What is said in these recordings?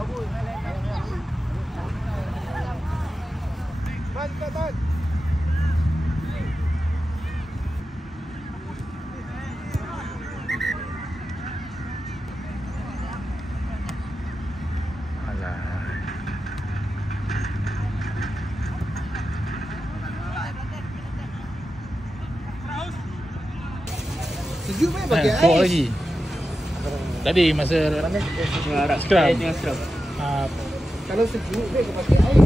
Tahan. Sejuk kan pakai ais. Lagi. Tadi masa scrub. Kalau sejuk baik kau pakai ais.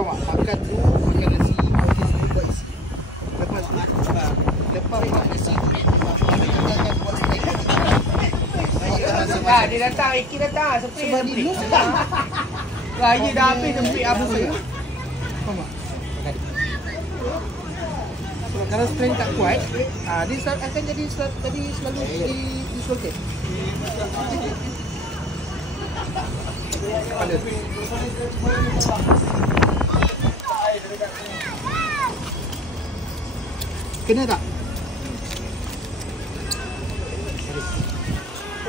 Makan dulu, makan nasi, okey semua buat isi. Lepas tu lepas makan nasi tu jangan buat snack. Dia datang, Iki datang. Sebab ni lu Raya dah habis sempit apa saya. Faham tak? Kalau strength tak kuat, dia akan jadi selalu dislocate. Kena tak?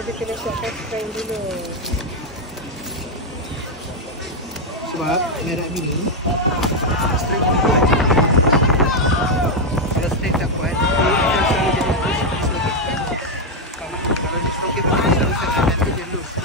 Kita kena siapkan strength dulu. Sebab merek mini strength tak kuat. Kalau strength tak kuat, dia akan selalu jadi dislocate. Kalau dislocate begini selalu sangat nanti dia loose.